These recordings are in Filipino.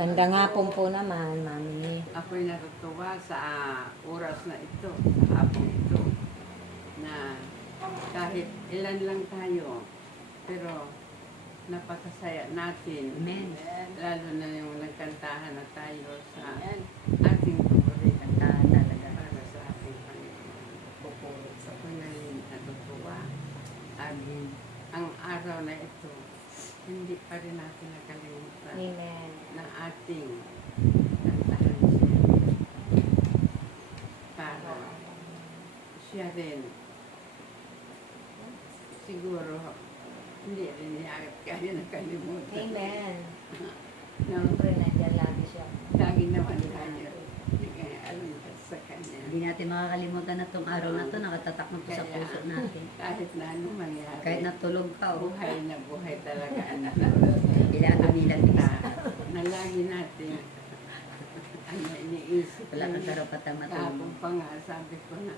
Gandang hapon po naman, Mami. Ako'y natutuwa sa oras na ito, sa hapon ito, na kahit ilan lang tayo, pero napakasaya natin. Amen. Lalo na yung nagkantahan na tayo sa ating paboritong Kantahan talaga. para sa ating Panginoon. Ako'y natutuwa. At ang araw na ito, hindi pa rin natin nakalimutan Amen. na ating kantahan siya para siya rin siguro hindi rin niya kaya nakalimutan. Amen. No, Siyempre, nandiyan lagi siya. lagi naman tayo alam sa kanya. Hindi natin makakalimutan na itong araw na ito, nakatatak na ito sa Kaya, puso natin. kahit na ano mangyari, Kahit natulog ka, buhay na buhay talaga anak. kailangan bilang na, isa. na lagi natin ano iniisip. Wala kang karapatang matulog. Kahapon pa nga, sabi ko na,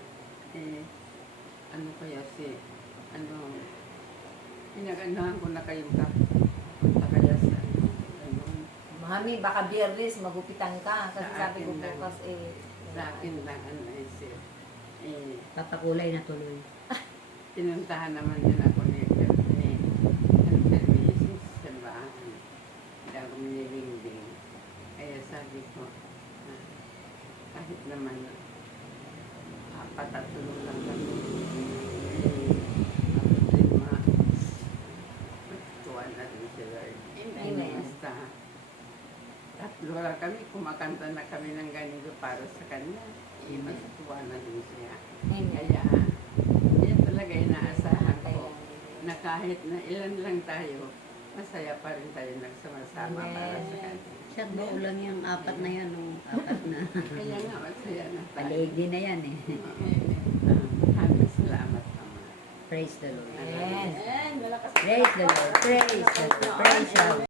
ano kaya pinag-anahan ko na kayong punta kaya sa Mami, baka biyernes, magupitan ka. Kasi Sa sabi ko akin lang. bukas sa akin lang ang naisip. Papakulay na tuloy. Pinuntahan naman din ako ni Mrs. sa bahay. Hindi ako minilingding. Kaya sabi ko, kahit naman patatulong lang kami. Tuwan na rin si Lord. Amen. Basta, tatlo lang kami, kumakanta na kami ng ganito para sa kanya. Matutuwa na rin siya. Amen. Kaya, yan talaga inaasahan ko na kahit na ilan lang tayo, masaya pa rin tayo nagsama-sama para sa kanya. Siya buo lang yung apat na yan, nung apat na. Kaya nga, masaya na tayo. Paligdi na yan eh. Maraming salamat naman. Praise the Lord. Amen. Praise the Lord. Praise the Lord. Praise the Lord.